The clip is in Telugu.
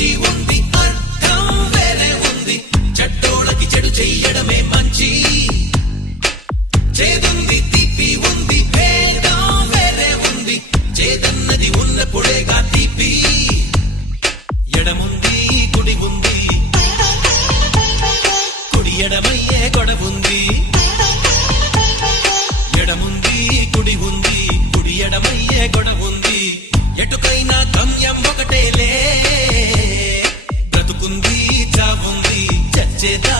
మంచి ఉంది, అర్థం వేరే ఉంది. చెడ్డోళ్ళకి చెడు చెయ్యడమే మంచి. చేదుంది తీపి ఉంది, భేదం వేరే ఉంది. చేదన్నది ఉన్నప్పుడేగా తీపి. ఎడముంది కుడి ఉంది, కుడి ఎడమయ్యే గొడవుంది. ఎడముంది కుడి ఉంది, కుడి ఎడమయ్యే గొడవుంది. ఎటుకైనా గమ్యం ఒకటేలే. బ్రతుకుంది చావుంది, చచ్చేదా